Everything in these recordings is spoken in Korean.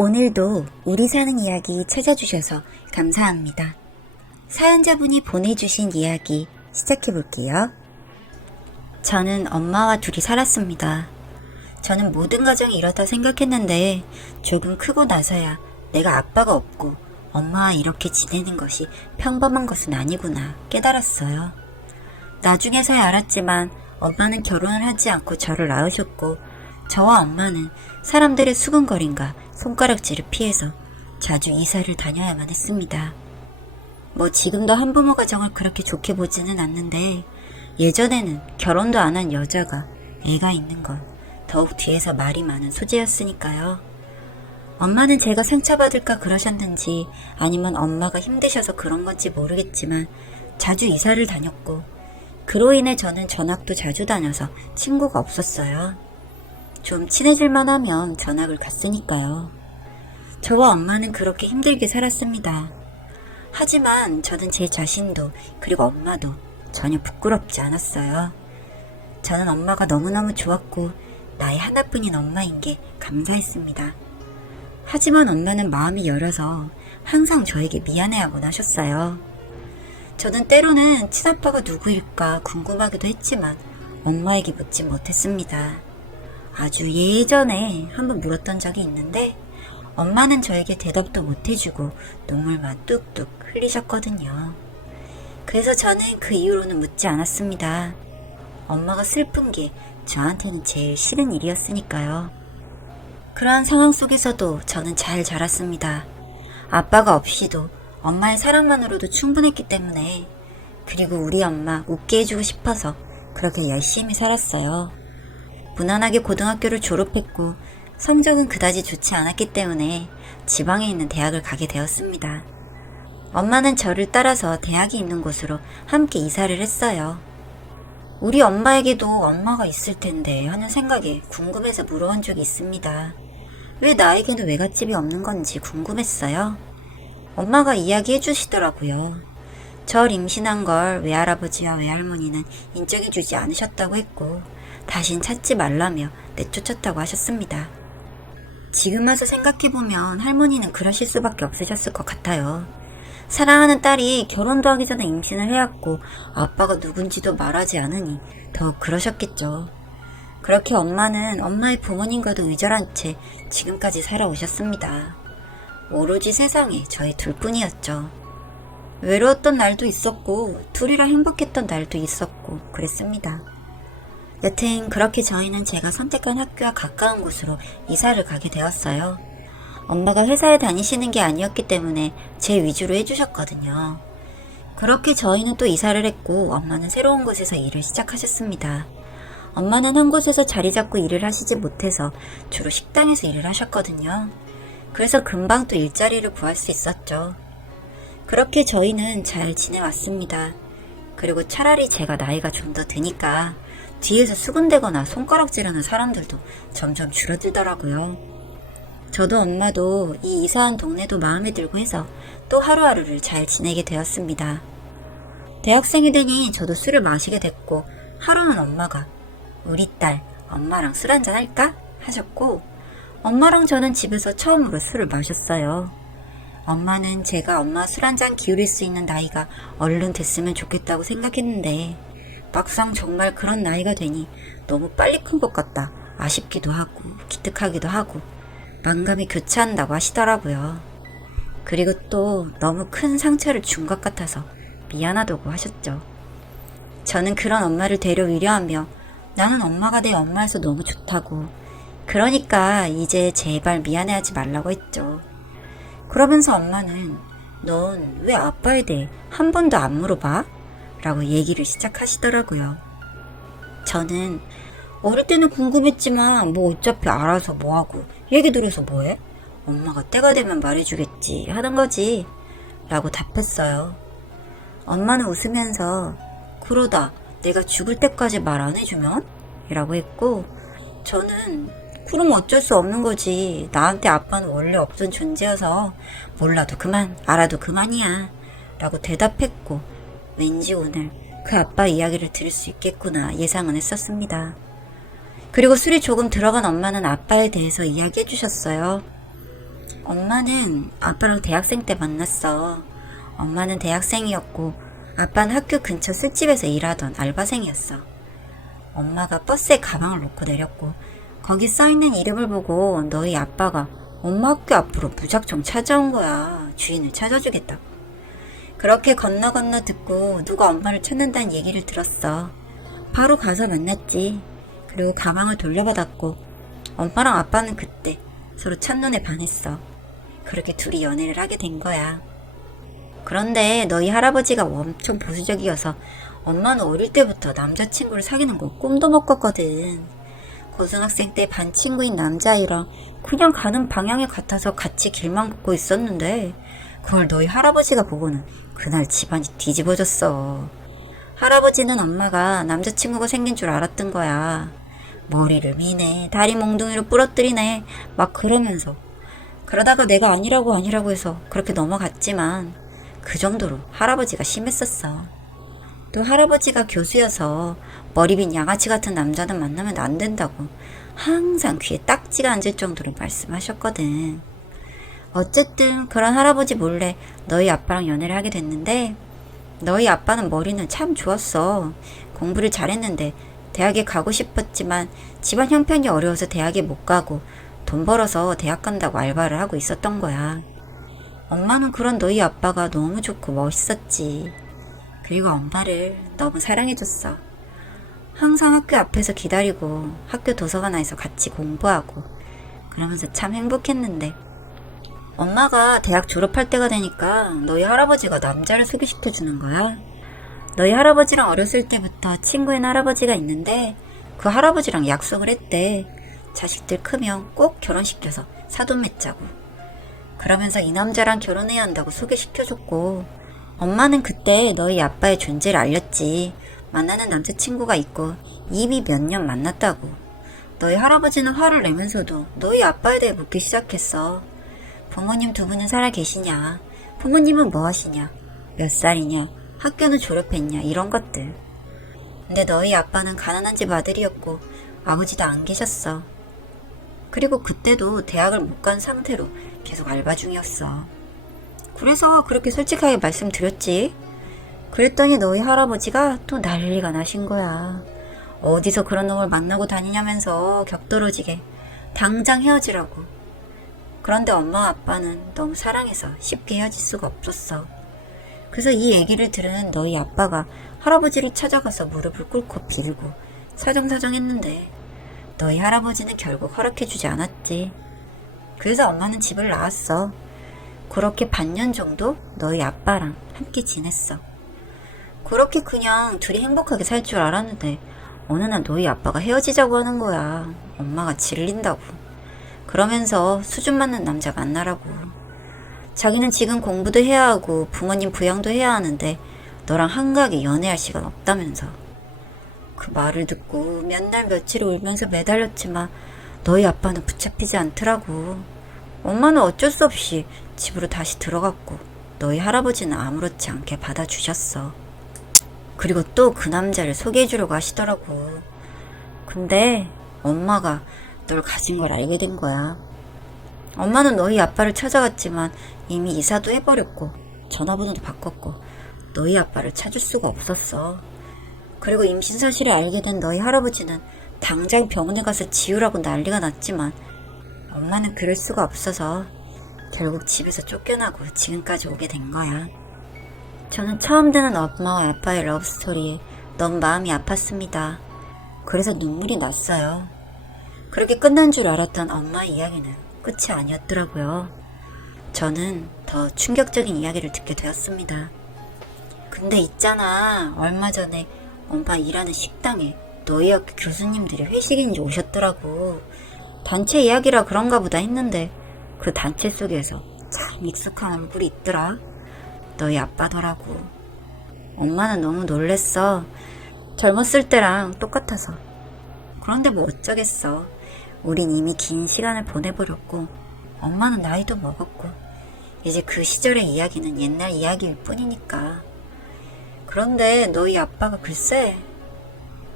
오늘도 우리 사는 이야기 찾아주셔서 감사합니다. 사연자분이 보내주신 이야기 시작해볼게요. 저는 엄마와 둘이 살았습니다. 저는 모든 가정이 이렇다 생각했는데 조금 크고 나서야 내가 아빠가 없고 엄마와 이렇게 지내는 것이 평범한 것은 아니구나 깨달았어요. 나중에서야 알았지만 엄마는 결혼을 하지 않고 저를 낳으셨고 저와 엄마는 사람들의 수근거림과 손가락질을 피해서 자주 이사를 다녀야만 했습니다. 지금도 한부모 가정을 그렇게 좋게 보지는 않는데 예전에는 결혼도 안 한 여자가 애가 있는 건 더욱 뒤에서 말이 많은 소재였으니까요. 엄마는 제가 상처받을까 그러셨는지 아니면 엄마가 힘드셔서 그런 건지 모르겠지만 자주 이사를 다녔고 그로 인해 저는 전학도 자주 다녀서 친구가 없었어요. 좀 친해질만 하면 전학을 갔으니까요. 저와 엄마는 그렇게 힘들게 살았습니다. 하지만 저는 제 자신도 그리고 엄마도 전혀 부끄럽지 않았어요. 저는 엄마가 너무너무 좋았고 나의 하나뿐인 엄마인 게 감사했습니다. 하지만 엄마는 마음이 열어서 항상 저에게 미안해하곤 하셨어요. 저는 때로는 친아빠가 누구일까 궁금하기도 했지만 엄마에게 묻지 못했습니다. 아주 예전에 한번 물었던 적이 있는데 엄마는 저에게 대답도 못해주고 눈물만 뚝뚝 흘리셨거든요. 그래서 저는 그 이후로는 묻지 않았습니다. 엄마가 슬픈 게 저한테는 제일 싫은 일이었으니까요. 그러한 상황 속에서도 저는 잘 자랐습니다. 아빠가 없이도 엄마의 사랑만으로도 충분했기 때문에 그리고 우리 엄마 웃게 해주고 싶어서 그렇게 열심히 살았어요. 무난하게 고등학교를 졸업했고 성적은 그다지 좋지 않았기 때문에 지방에 있는 대학을 가게 되었습니다. 엄마는 저를 따라서 대학이 있는 곳으로 함께 이사를 했어요. 우리 엄마에게도 엄마가 있을 텐데 하는 생각에 궁금해서 물어본 적이 있습니다. 왜 나에게는 외갓집이 없는 건지 궁금했어요. 엄마가 이야기해 주시더라고요. 절 임신한 걸 외할아버지와 외할머니는 인정해 주지 않으셨다고 했고 다신 찾지 말라며 내쫓았다고 하셨습니다. 지금 와서 생각해보면 할머니는 그러실 수밖에 없으셨을 것 같아요. 사랑하는 딸이 결혼도 하기 전에 임신을 해왔고 아빠가 누군지도 말하지 않으니 더욱 그러셨겠죠. 그렇게 엄마는 엄마의 부모님과도 의절한 채 지금까지 살아오셨습니다. 오로지 세상에 저희 둘뿐이었죠. 외로웠던 날도 있었고 둘이라 행복했던 날도 있었고 그랬습니다. 여튼 그렇게 저희는 제가 선택한 학교와 가까운 곳으로 이사를 가게 되었어요. 엄마가 회사에 다니시는 게 아니었기 때문에 제 위주로 해주셨거든요. 그렇게 저희는 또 이사를 했고 엄마는 새로운 곳에서 일을 시작하셨습니다. 엄마는 한 곳에서 자리 잡고 일을 하시지 못해서 주로 식당에서 일을 하셨거든요. 그래서 금방 또 일자리를 구할 수 있었죠. 그렇게 저희는 잘 지내왔습니다. 그리고 차라리 제가 나이가 좀 더 드니까 뒤에서 수군대거나 손가락질하는 사람들도 점점 줄어들더라고요. 저도 엄마도 이 이사한 동네도 마음에 들고 해서 또 하루하루를 잘 지내게 되었습니다. 대학생이 되니 저도 술을 마시게 됐고 하루는 엄마가 우리 딸 엄마랑 술 한잔 할까? 하셨고 엄마랑 저는 집에서 처음으로 술을 마셨어요. 엄마는 제가 엄마 술 한잔 기울일 수 있는 나이가 얼른 됐으면 좋겠다고 생각했는데 막상 정말 그런 나이가 되니 너무 빨리 큰 것 같다 아쉽기도 하고 기특하기도 하고 만감이 교차한다고 하시더라고요. 그리고 또 너무 큰 상처를 준 것 같아서 미안하다고 하셨죠. 저는 그런 엄마를 되려 위로하며 나는 엄마가 내 엄마여서 너무 좋다고 그러니까 이제 제발 미안해하지 말라고 했죠. 그러면서 엄마는 넌 왜 아빠에 대해 한 번도 안 물어봐? 라고 얘기를 시작하시더라고요. 저는 어릴 때는 궁금했지만 어차피 알아서 뭐하고 얘기 들어서 뭐해? 엄마가 때가 되면 말해주겠지 하는 거지 라고 답했어요. 엄마는 웃으면서 그러다 내가 죽을 때까지 말 안 해주면? 이라고 했고 저는 그럼 어쩔 수 없는 거지. 나한테 아빠는 원래 없던 존재여서 몰라도 그만, 알아도 그만이야 라고 대답했고 왠지 오늘 그 아빠 이야기를 들을 수 있겠구나 예상은 했었습니다. 그리고 술이 조금 들어간 엄마는 아빠에 대해서 이야기해 주셨어요. 엄마는 아빠랑 대학생 때 만났어. 엄마는 대학생이었고 아빠는 학교 근처 술집에서 일하던 알바생이었어. 엄마가 버스에 가방을 놓고 내렸고 거기 써있는 이름을 보고 너희 아빠가 엄마 학교 앞으로 무작정 찾아온 거야. 주인을 찾아주겠다고. 그렇게 건너 듣고 누가 엄마를 찾는다는 얘기를 들었어. 바로 가서 만났지. 그리고 가방을 돌려받았고 엄마랑 아빠는 그때 서로 첫눈에 반했어. 그렇게 둘이 연애를 하게 된 거야. 그런데 너희 할아버지가 엄청 보수적이어서 엄마는 어릴 때부터 남자친구를 사귀는 거 꿈도 못 꿨거든. 고등학생 때 반 친구인 남자아이랑 그냥 가는 방향이 같아서 같이 길만 걷고 있었는데 그걸 너희 할아버지가 보고는 그날 집안이 뒤집어졌어. 할아버지는 엄마가 남자친구가 생긴 줄 알았던 거야. 머리를 미네, 다리 몽둥이로 부러뜨리네, 막 그러면서. 그러다가 내가 아니라고 해서 그렇게 넘어갔지만 그 정도로 할아버지가 심했었어. 또 할아버지가 교수여서 머리 빈 양아치 같은 남자는 만나면 안 된다고 항상 귀에 딱지가 앉을 정도로 말씀하셨거든. 어쨌든 그런 할아버지 몰래 너희 아빠랑 연애를 하게 됐는데 너희 아빠는 머리는 참 좋았어. 공부를 잘했는데 대학에 가고 싶었지만 집안 형편이 어려워서 대학에 못 가고 돈 벌어서 대학 간다고 알바를 하고 있었던 거야. 엄마는 그런 너희 아빠가 너무 좋고 멋있었지. 그리고 엄마를 너무 사랑해줬어. 항상 학교 앞에서 기다리고 학교 도서관에서 같이 공부하고 그러면서 참 행복했는데 엄마가 대학 졸업할 때가 되니까 너희 할아버지가 남자를 소개시켜주는 거야. 너희 할아버지랑 어렸을 때부터 친구인 할아버지가 있는데 그 할아버지랑 약속을 했대. 자식들 크면 꼭 결혼시켜서 사돈 맺자고. 그러면서 이 남자랑 결혼해야 한다고 소개시켜줬고 엄마는 그때 너희 아빠의 존재를 알렸지. 만나는 남자친구가 있고 이미 몇 년 만났다고. 너희 할아버지는 화를 내면서도 너희 아빠에 대해 묻기 시작했어. 부모님 두 분은 살아 계시냐? 부모님은 뭐 하시냐? 몇 살이냐? 학교는 졸업했냐? 이런 것들. 근데 너희 아빠는 가난한 집 아들이었고 아버지도 안 계셨어. 그리고 그때도 대학을 못 간 상태로 계속 알바 중이었어. 그래서 그렇게 솔직하게 말씀드렸지. 그랬더니 너희 할아버지가 또 난리가 나신 거야. 어디서 그런 놈을 만나고 다니냐면서 격떨어지게 당장 헤어지라고. 그런데 엄마 아빠는 너무 사랑해서 쉽게 헤어질 수가 없었어. 그래서 이 얘기를 들은 너희 아빠가 할아버지를 찾아가서 무릎을 꿇고 빌고 사정사정 했는데 너희 할아버지는 결국 허락해주지 않았지. 그래서 엄마는 집을 나왔어. 그렇게 반년 정도 너희 아빠랑 함께 지냈어. 그렇게 그냥 둘이 행복하게 살 줄 알았는데 어느 날 너희 아빠가 헤어지자고 하는 거야. 엄마가 질린다고. 그러면서 수준 맞는 남자 만나라고. 자기는 지금 공부도 해야 하고 부모님 부양도 해야 하는데 너랑 한가하게 연애할 시간 없다면서. 그 말을 듣고 몇 날 며칠 울면서 매달렸지만 너희 아빠는 붙잡히지 않더라고. 엄마는 어쩔 수 없이 집으로 다시 들어갔고 너희 할아버지는 아무렇지 않게 받아주셨어. 그리고 또 그 남자를 소개해주려고 하시더라고. 근데 엄마가 널 가진 걸 알게 된 거야. 엄마는 너희 아빠를 찾아갔지만 이미 이사도 해버렸고 전화번호도 바꿨고 너희 아빠를 찾을 수가 없었어. 그리고 임신 사실을 알게 된 너희 할아버지는 당장 병원에 가서 지우라고 난리가 났지만 엄마는 그럴 수가 없어서 결국 집에서 쫓겨나고 지금까지 오게 된 거야. 저는 처음 듣는 엄마와 아빠의 러브스토리에 너무 마음이 아팠습니다. 그래서 눈물이 났어요. 그렇게 끝난 줄 알았던 엄마 이야기는 끝이 아니었더라고요. 저는 더 충격적인 이야기를 듣게 되었습니다. 근데 있잖아, 얼마 전에 엄마 일하는 식당에 너희 학교 교수님들이 회식인지 오셨더라고. 단체 이야기라 그런가 보다 했는데 그 단체 속에서 참 익숙한 얼굴이 있더라. 너희 아빠더라고. 엄마는 너무 놀랬어. 젊었을 때랑 똑같아서. 그런데 뭐 어쩌겠어. 우린 이미 긴 시간을 보내버렸고 엄마는 나이도 먹었고 이제 그 시절의 이야기는 옛날 이야기일 뿐이니까. 그런데 너희 아빠가 글쎄.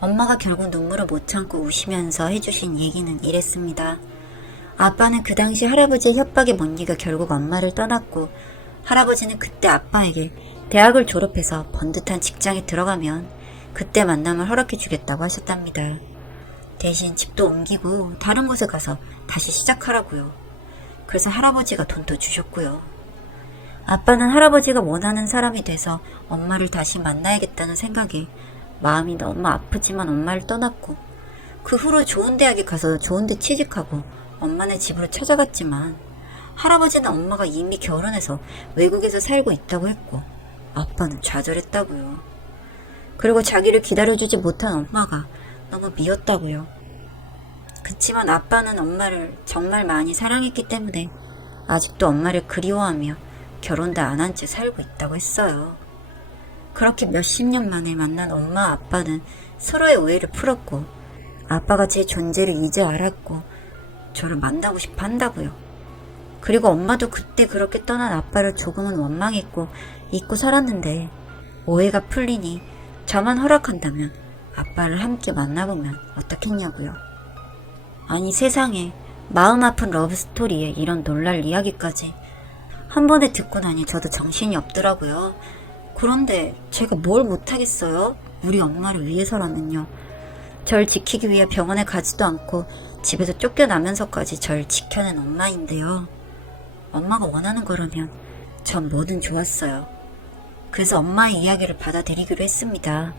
엄마가 결국 눈물을 못 참고 우시면서 해주신 얘기는 이랬습니다. 아빠는 그 당시 할아버지의 협박에 못 이겨 결국 엄마를 떠났고, 할아버지는 그때 아빠에게 대학을 졸업해서 번듯한 직장에 들어가면 그때 만남을 허락해 주겠다고 하셨답니다. 대신 집도 옮기고 다른 곳에 가서 다시 시작하라고요. 그래서 할아버지가 돈도 주셨고요. 아빠는 할아버지가 원하는 사람이 돼서 엄마를 다시 만나야겠다는 생각에 마음이 너무 아프지만 엄마를 떠났고, 그 후로 좋은 대학에 가서 좋은 데 취직하고 엄마네 집으로 찾아갔지만, 할아버지는 엄마가 이미 결혼해서 외국에서 살고 있다고 했고, 아빠는 좌절했다고요. 그리고 자기를 기다려주지 못한 엄마가 너무 미웠다고요. 그치만 아빠는 엄마를 정말 많이 사랑했기 때문에 아직도 엄마를 그리워하며 결혼도 안 한 채 살고 있다고 했어요. 그렇게 몇십 년 만에 만난 엄마 아빠는 서로의 오해를 풀었고, 아빠가 제 존재를 이제 알았고 저를 만나고 싶어 한다고요. 그리고 엄마도 그때 그렇게 떠난 아빠를 조금은 원망했고 잊고 살았는데, 오해가 풀리니 저만 허락한다면 아빠를 함께 만나보면 어떻겠냐고요. 아니, 세상에 마음 아픈 러브스토리에 이런 놀랄 이야기까지 한 번에 듣고 나니 저도 정신이 없더라고요. 그런데 제가 뭘 못하겠어요? 우리 엄마를 위해서라면요. 절 지키기 위해 병원에 가지도 않고 집에서 쫓겨나면서까지 절 지켜낸 엄마인데요. 엄마가 원하는 거라면 전 뭐든 좋았어요. 그래서 엄마의 이야기를 받아들이기로 했습니다.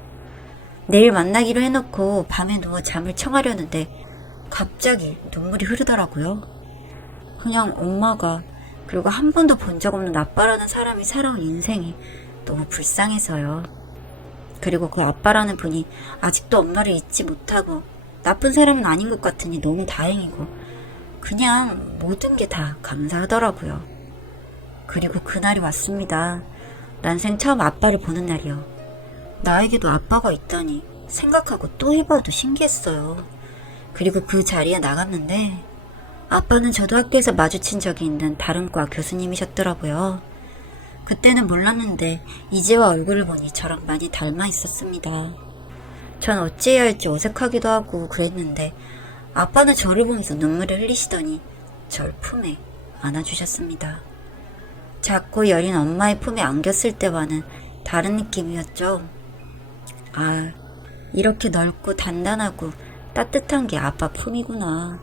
내일 만나기로 해놓고 밤에 누워 잠을 청하려는데 갑자기 눈물이 흐르더라고요. 그냥 엄마가, 그리고 한 번도 본 적 없는 아빠라는 사람이 살아온 인생이 너무 불쌍해서요. 그리고 그 아빠라는 분이 아직도 엄마를 잊지 못하고 나쁜 사람은 아닌 것 같으니 너무 다행이고, 그냥 모든 게 다 감사하더라고요. 그리고 그날이 왔습니다. 난생 처음 아빠를 보는 날이요. 나에게도 아빠가 있다니 생각하고 또 해봐도 신기했어요. 그리고 그 자리에 나갔는데 아빠는 저도 학교에서 마주친 적이 있는 다른 과 교수님이셨더라고요. 그때는 몰랐는데 이제와 얼굴을 보니 저랑 많이 닮아 있었습니다. 전 어찌해야 할지 어색하기도 하고 그랬는데, 아빠는 저를 보면서 눈물을 흘리시더니 절 품에 안아주셨습니다. 작고 여린 엄마의 품에 안겼을 때와는 다른 느낌이었죠. 아, 이렇게 넓고 단단하고 따뜻한 게 아빠 품이구나.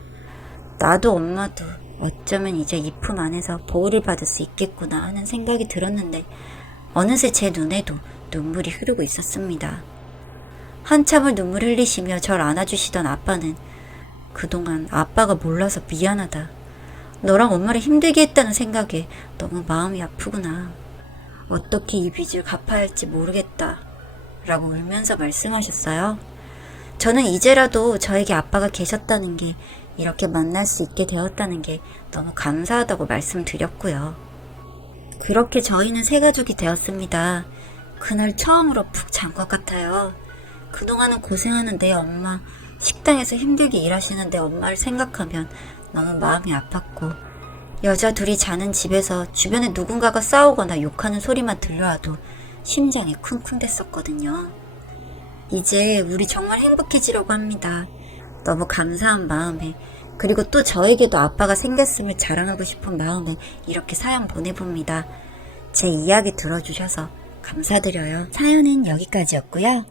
나도 엄마도 어쩌면 이제 이 품 안에서 보호를 받을 수 있겠구나 하는 생각이 들었는데, 어느새 제 눈에도 눈물이 흐르고 있었습니다. 한참을 눈물 흘리시며 절 안아주시던 아빠는 그동안 아빠가 몰라서 미안하다, 너랑 엄마를 힘들게 했다는 생각에 너무 마음이 아프구나, 어떻게 이 빚을 갚아야 할지 모르겠다 라고 울면서 말씀하셨어요. 저는 이제라도 저에게 아빠가 계셨다는 게, 이렇게 만날 수 있게 되었다는 게 너무 감사하다고 말씀드렸고요. 그렇게 저희는 새 가족이 되었습니다. 그날 처음으로 푹 잔 것 같아요. 그동안은 고생하는 내 엄마, 식당에서 힘들게 일하시는 내 엄마를 생각하면 너무 마음이 아팠고, 여자 둘이 자는 집에서 주변에 누군가가 싸우거나 욕하는 소리만 들려와도 심장이 쿵쿵댔었거든요. 이제 우리 정말 행복해지려고 합니다. 너무 감사한 마음에, 그리고 또 저에게도 아빠가 생겼음을 자랑하고 싶은 마음에 이렇게 사연 보내봅니다. 제 이야기 들어주셔서 감사드려요. 사연은 여기까지였고요.